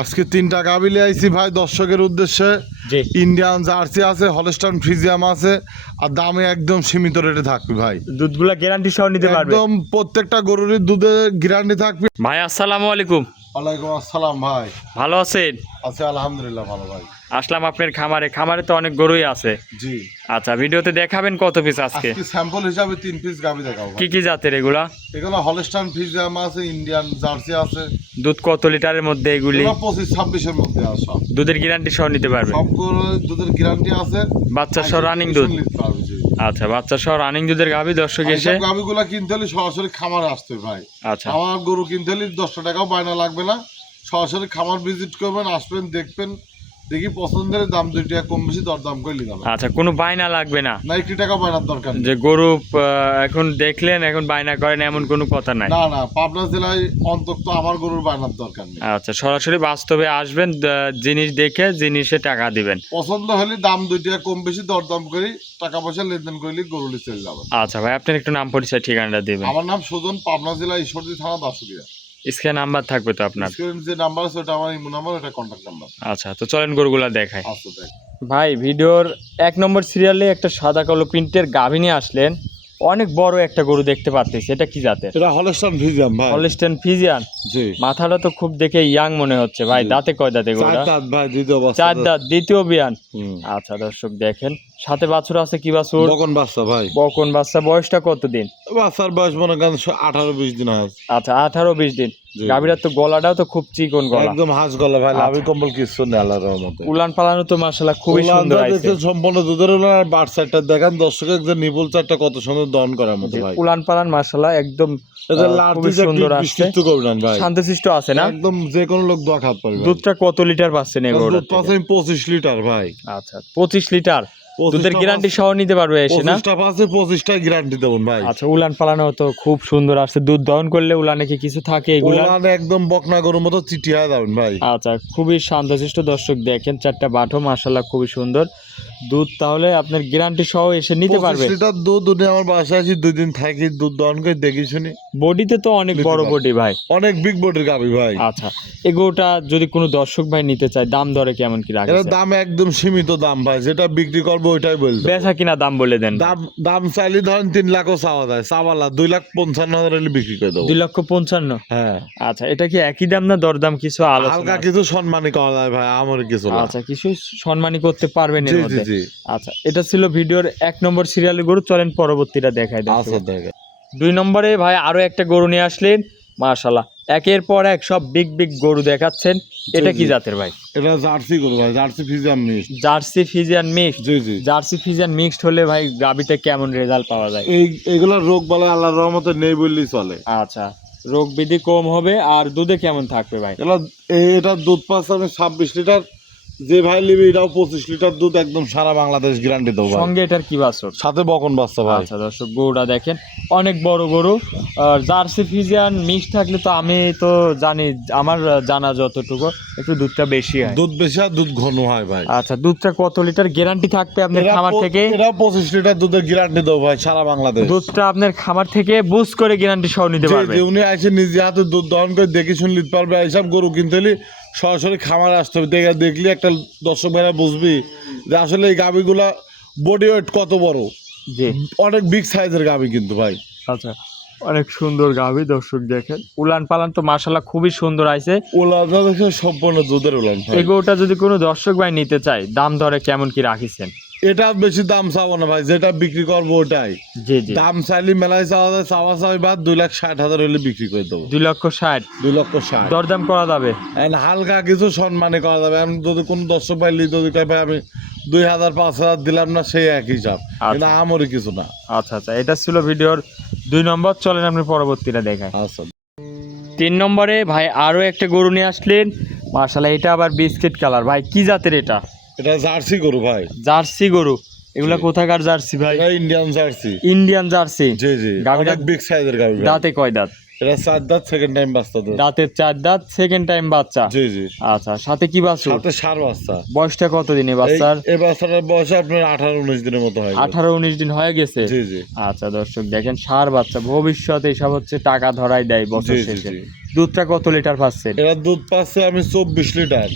আজকে 3টা গাভী নিয়ে আইছি ভাই দর্শকের উদ্দেশ্যে। জি। ইন্ডিয়ান জার্সি আছে, হলস্টাইন ফ্রিজিয়াম আছে, আর দামে একদম সীমিত রেটে থাকবে ভাই। দুধগুলা গ্যারান্টি সহ নিতে পারবে একদম প্রত্যেকটা গরুরই দুধে গ্যারান্টি থাকবে। ভাই আসসালামু আলাইকুম। ওয়ালাইকুম আসসালাম ভাই। ভালো আছেন? আছে আলহামদুলিল্লাহ ভালো ভাই। আসলাম আপনার খামারে তো অনেক গরুই আছে। জি। আচ্ছা, ভিডিওতে দেখাবেন কত পিস আজকে? আজকে স্যাম্পল হিসাবে 3 পিস গাভী দেখাবো কি ভাই। কি জাতের এগুলা? এগুলো হলস্টাইন ফ্রিজিয়াম আছে, ইন্ডিয়ান জার্সি আছে। দুধ কত লিটারের মধ্যে এগুলি? 25-26 এর মধ্যে আছে সব। দুধের গ্যারান্টি সহ নিতে পারবে? সব গরুর দুধের গ্যারান্টি আছে। বাচ্চা সহ রানিং দুধ? নিতে পারবে, জি। আচ্ছা, বাচ্চা সহ রানিং দুধের গাভী দর্শক আর এসে। এইসব গাভীগুলা কিনতে হলে সরাসরি খামারে আসতে হবে ভাই। আচ্ছা, আমার গরু কিনতে হলে 10 টাকাও বায়না লাগবে না। সরাসরি খামার ভিজিট করবেন, আসবেন, দেখবেন, দেখি পছন্দের দাম 2 টাকা কম বেশি দরদাম করে নিলাম। আচ্ছা, কোনো বায়না লাগবে না? না, 1 টাকা বায়নার দরকার নেই। যে গরু এখন দেখলেন এখন বায়না করেন এমন কোনো কথা নাই? না না, পাবনা জেলায় অন্তত আমার গরুর বায়নার দরকার নেই। আচ্ছা, সরাসরি বাস্তবে আসবেন, জিনিস দেখে জিনিসে টাকা দিবেন। পছন্দ হলে দাম 2 টাকা কম বেশি দরদাম করে টাকা পয়সা লেনদেন করলে গরু নিয়ে চলে যাবেন। আচ্ছা ভাই, আপনার একটু নাম পরিচয় ঠিকানাটা দিবেন। আমার নাম সুজন, পাবনা জেলা ঈশ্বরদী থানা দাসুরিয়া। স্ক্রিনে নাম্বার থাকবে তো আপনার? স্ক্রিনে যে নাম্বার আছে ওটা আমার ইমো নাম্বার, ওটা কন্ট্যাক্ট নাম্বার। আচ্ছা, তো চলেন গরুগুলা দেখাই। আচ্ছা দেখ ভাই, ভিডিওর 1 নম্বর সিরিয়ালে একটা সাদা কালো প্রিন্টের গাভী নিয়ে আসলেন। অনেক বড় একটা গরু দেখতে পাচ্ছি, এটা কি জাতের? এটা হলস্টাইন ফ্রিজিয়াম ভাই। Holstein Friesian? জি। মাথাটা তো খুব দেখে ইয়াং মনে হচ্ছে ভাই। দাঁতে কয় দাঁতে গরুটা? 4 দাঁত ভাই, দ্বিতীয় অবস্থা। 4 দাঁত, দ্বিতীয় বিয়ান। হুম। আচ্ছা দর্শক দেখেন, সাথে বাছুর আছে। কি বাছুর? বকন বাচ্চা ভাই। বকন বাচ্চা। বয়সটা কত দিন? বাচ্চার বয়স মনে করেন 18-20 দিন হয়। আচ্ছা, 18-20 দিন। জি। গাভীটার তো গলাটাও তো খুব চিকন গলা, একদম হাঁস গলা ভাই, আচ্ছা। লাভি কম্বল কিছু নেই আল্লাহর রহমতে। উলান পালানো তো মাশাআল্লাহ খুবই সুন্দর আছে। সম্পূর্ণ দুধের উলান। আর বাট সাইডটা দেখেন দর্শকের, যে নিপুল চারটা কত সুন্দর দহন করার মতো ভাই। উলান পালান মাশাআল্লাহ একদম এটা লাট খুবই দিছে, সুন্দর একটু আসছে। বিস্তৃত করবেন ভাই। শান্তশিষ্ট আছে না? একদম যে কোনো লোক দোয়া খাত পারবে। দুধটা কত লিটার পাচ্ছেন এগুলো? দুধ পাচ্ছে 25 লিটার ভাই। আচ্ছা, 25 লিটার দুধের গ্যারান্টি সহ নিতে পারবে এসে না? 25টা পাচ্ছে, 25টা গ্যারান্টি দেবেন ভাই। আচ্ছা, উলান পালানো তো খুব সুন্দর আসছে। দুধ দহন করলে উলানে কি কিছু থাকে এগুলা? উলান একদম বকনা গরুর মতো চিটিয়া যাবেন ভাই। আচ্ছা, খুবই শান্তশিষ্ট দর্শক দেখেন, 4টা বাটও মাশাআল্লাহ খুবই সুন্দর। দুধ তাহলে আপনার গ্যারান্টি সহ এসে নিতে পারবে? 25 লিটার দুধ উনি আমার বাসায় আছি 2 দিন থাকি, দুধ দহন করে দেখি শুনি। বডিতে তো অনেক নিতে বড় পারবে। বডি ভাই। অনেক বিগ বডির গাবি ভাই। আচ্ছা, এগুলোটা যদি কোনো দর্শক ভাই নিতে চায়, দাম দরে কেমন কি এর রাখেন? দাম একদম সীমিত দাম ভাই, যেটা বিক্রি করবো ওইটাই বলতে। বেচা কিনা দাম বলে দেন। দাম দাম চাইলে ধরেন 3 লাখও চাওয়া যায়, চাওয়ালা 2,55,000 হলে বিক্রি করে দেবো। 2,55,000? হ্যাঁ। আচ্ছা, এটা কি একই দাম না দরদাম কিছু আলোচনা? হালকা কিছু সম্মানই করা যায় ভাই, আমার কিছু না। আচ্ছা, কিছু সম্মানী করতে পারবেন এর জি জি মধ্যে? জি। আচ্ছা, এটা ছিল ভিডিওর 1 নম্বর সিরিয়ালের গরু। চলেন পরবর্তীটা দেখাই দেন। আচ্ছা দেখেন। 2 নম্বরে ভাই আরো একটা গরু নিয়ে আসলেন মাশাআল্লাহ। একের পর এক সব বিগ বিগ গরু দেখাচ্ছেন। এটা কি জি। জাতের ভাই? এটা জার্সি গরু ভাই, Jersey Friesian mix. Jersey Friesian mixed? জি জি। জার্সি ফ্রিজিয়ান মিক্সড হলে ভাই গাবিতে কেমন রেজাল্ট পাওয়া যায়? এইগুলা রোগ বালা আল্লাহর রহমতে নেই বললেই চলে। আচ্ছা, রোগ বিধি কম হবে। আর দুধে কেমন থাকবে ভাই? এটা দুধ পাচ্ছে আমি 26 লিটার। যে ভাই নিবি এটাও 25 লিটার দুধ, একদম সারা বাংলাদেশ গ্যারান্টি দেবো ভাই। সঙ্গে এটার কি বাছর? সাথে বকন বাচ্চা ভাই। আচ্ছা দর্শক, গরুটা দেখেন অনেক বড় গরু। আর জার্সি ফ্রিজিয়ান মিক্স থাকলে তো আমি তো জানি, আমার জানা যতটুকু একটু দুধটা বেশি হয়। দুধ বেশি আর দুধ ঘন হয় ভাই। আচ্ছা, দুধটা কত লিটার গ্যারান্টি থাকবে আপনার খামার থেকে? এটা 25 লিটার দুধের গ্যারান্টি দেবো ভাই সারা বাংলাদেশ। দুধটা আপনার খামার থেকে বুঝ করে গ্যারান্টি সহ নিতে পারবে? যে উনি আইসে নিজে হাতে দুধ দহন করে দেখে শুনে নিতে পারবে। এইসব গরু কিনতে হলে সরাসরি খামারে আসতে হবে। দেখলে একটা দর্শক ভাইরা বুঝবি যে আসলে এই গাভিগুলা বডি ওয়েট কত বড়। জি। অনেক বিগ সাইজের গাভি কিন্তু ভাই। আচ্ছা, অনেক সুন্দর গাভী দর্শক দেখেন। উলান পালান তো মাশাআল্লাহ খুবই সুন্দর আইছে। ওলান দেখে সম্পূর্ণ দুধের ওলান ভাই। এই গরুটা যদি কোনো দর্শক ভাই নিতে চায়, দাম ধরে কেমন কি রাখিছেন? এটা বেশি দাম চাবো না ভাই, যেটা বিক্রি করবো ওটাই জি জি। দাম। চাইলে মেলায় চাওয়া যায়, চাওয়া চাই বাদ 2,60,000 হলে বিক্রি করে দেবো। 2,60,000? 2,60,000 দরদাম করা যাবে? হালকা কিছু সম্মানে করা যাবে। আমি যদি কোনো দর্শক ভাই যদি কয় ভাই আমি 2,000 5,000 দিলাম না, সেই এক হিসাব। এটা আমারই কিছু না। আচ্ছা আচ্ছা, এটা ছিল ভিডিওর 2 নম্বর। চলেন আপনি পরবর্তীটা দেখায়। আচ্ছা 3 নম্বরে ভাই আরো একটা গরু নিয়ে আসলেন মাশাআল্লাহ। এটা আবার বিস্কিট কালার। ভাই কি জাতের এটা? এটা জার্সি গরু ভাই। জার্সি গরু? এগুলা কোথাকার জার্সি ভাই? এটা ইন্ডিয়ান জার্সি। Indian Jersey? জি জি। গাভীটা অনেক বিগ সাইজের গাভী। দাঁতে কয় দাঁত? এটা 4 দাঁত, সেকেন্ড টাইম বাচ্চা দেয়। দাঁতের 4 দাঁত, সেকেন্ড টাইম বাচ্চা? জি জি। আচ্ছা, সাথে কি বাছুর? সাথে ষাঁড় বাচ্চা। বয়সটা কত দিনে বাচ্চার? এই বাচ্চাটার বয়স আপনার 18-19 দিনের মতো হয়। 18-19 দিন হয়ে গেছে? জি জি। আচ্ছা দর্শক দেখেন, ষাঁড় বাচ্চা। ভবিষ্যতে এসব হচ্ছে টাকা ধরাই দেয় বছর জি জি শেষে। জি। দুধটা কত লিটার পাচ্ছেন? এরা দুধ পাচ্ছে আমি 24 লিটার।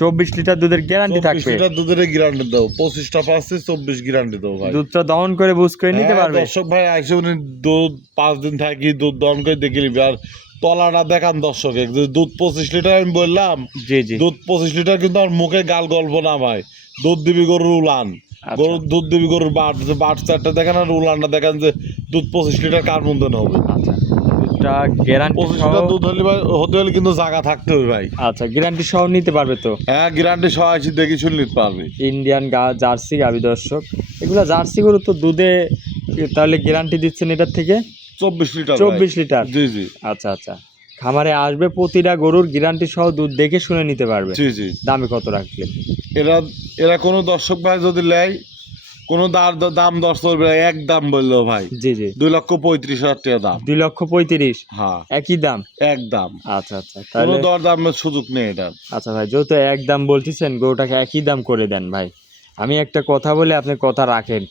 24 লিটার দুধের গ্যারান্টি 24 থাকবে? লিটার দুধের গ্যারান্টি দাও, 25টা পাচ্ছে, 24 গ্যারান্টি দাও ভাই। দুধটা দহন করে বুঝ করে নিতে হ্যাঁ, পারবে? দর্শক ভাই আইসে উনি দুধ 5 দিন থাকি দুধ দহন করে দেখে নিবি। আর তলাটা দেখান দর্শক, দুধ 25 লিটার আমি বললাম, জি জি। দুধ 25 লিটার কিন্তু আমার মুখে গাল গল্প না ভাই। দুধ দিবি গরুর উলান, আচ্ছা। গরুর দুধ দিবি গরুর বাট, যে বাট চারটা দেখেন আর উলানটা দেখেন, যে দুধ 25 লিটার কার মধ্যে হবে। আচ্ছা, দুধটা গ্যারান্টি 25 সহ? লিটার দুধ হলে ভাই হতে হলে কিন্তু জায়গা থাকতে হবে ভাই। আচ্ছা, গ্যারান্টি সহ নিতে পারবে তো? হ্যাঁ, গ্যারান্টি সহ আসি দেখি শুনে নিতে পারবে। ইন্ডিয়ান জার্সি গাভী দর্শক, এগুলা জার্সি গরু তো দুধে তাহলে গ্যারান্টি দিচ্ছেন এটার থেকে? 24 লিটার। 24 লিটার? জি জি। আচ্ছা আচ্ছা, খামারে আসবে প্রতিটা গরুর গ্যারান্টি সহ দুধ দেখে শুনে নিতে পারবে। জি জি। দামে কত রাখলেন? এরা এরা কোনো দর্শক ভাই যদি নেয়, কোনো দাম দর করবে, এক দাম বললো ভাই, জি জি। 2,35,000 টাকা দাম। 2,35,000? হ্যাঁ, একই দাম? এক দাম। আচ্ছা আচ্ছা, কোনো তাহলে দর দামের সুযোগ নেই এটা। আচ্ছা ভাই, যেহেতু এক দাম বলতেছেন, গরুটাকে একই দাম করে দেন ভাই। আমি একটা কথা বলে আপনি কথা রাখেন,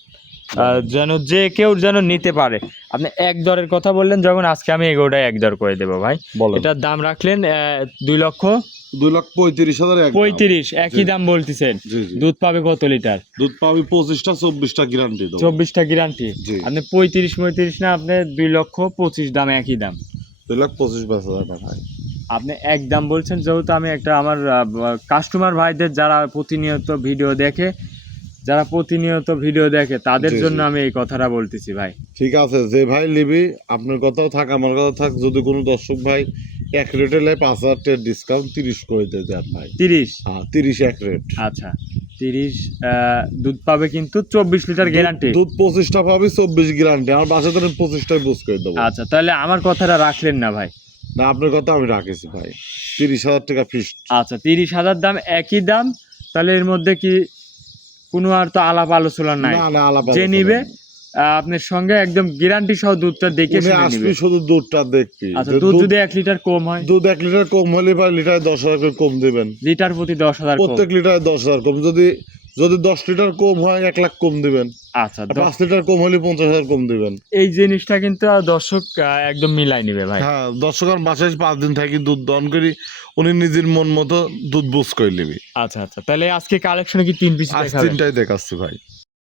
যেন যে কেউ যেন নিতে পারে। আপনি এক দরের কথা বললেন যখন, আজকে আমি এই গরুটা এক দর করে দেবো ভাই। বলেন। এটার দাম রাখলেন 2,35,000 এক দাম। 2,35,000 একই জি। দাম বলতেছেন। জি জি। দুধ পাবে কত লিটার? দুধ পাবি 25টা, 24টা গ্যারান্টি দেবো। 24টা গ্যারান্টি? জি। আপনি 35 না, আপনি 2,25,000 দাম একই দাম? 2,25,000 টাকা ভাই। আপনি এক দাম বলছেন, যেহেতু আমি একটা আমার কাস্টমার ভাইদের যারা প্রতিনিয়ত ভিডিও দেখে, তাদের জি, জন্য জি। আমি এই কথাটা বলতেছি ভাই। ঠিক আছে, যে ভাই নিবি আপনার কথাও থাক আমার কথাও থাক, যদি কোনো দর্শক ভাই এক রেটে নেয় 5,000 টাকা ডিসকাউন্ট 30 করে দিয়ে দেন ভাই। 30? হ্যাঁ, 30 এক রেট। আচ্ছা, 30 দুধ পাবে কিন্তু 24 লিটার গ্যারান্টি? দুধ 25টা পাবি, 24 গ্যারান্টি। আমার বাসায় তো 25টাই বুঝ করে দেবো। আচ্ছা, তাহলে আমার কথাটা রাখলেন না ভাই? না, আপনার কথা আমি রাখেছি ভাই, 30,000 টাকা ফিক্সড। আচ্ছা, 30,000 দাম, একই দাম। তাহলে এর মধ্যে কি কোনো আর তো আলাপ আলোচনা নাই? না না, আলাপ যে নিবে আপনার সঙ্গে একদম গ্যারান্টি সহ দুধটা দেখে শুনে আসবি, নিবে। শুধু দুধটা দেখবি। আচ্ছা, দুধ যদি 1 লিটার কম হয়? দুধ 1 লিটার কম হলে ভাই লিটারে 10,000 করে কম দেবেন। লিটার প্রতি 10,000 কম? প্রত্যেক লিটারে 10,000 কম। যদি 10 লিটার কম হয় 1 লাখ কম দিবেন। আচ্ছা, 5 লিটার কম হলে 50,000 কম দিবেন। এই জিনিসটা কিন্তু দর্শক একদম মিলাই নিবে ভাই। হ্যাঁ, দর্শকের বাসায় 5 দিন থাকি দুধ দহন করি, উনি নিজের মন মতো দুধ বুঝ করে নিবি। আচ্ছা আচ্ছা, তাহলে আজকে কালেকশনে কি 3 পিস আজ দেখাবেন? 3টাই দেখাচ্ছি ভাই।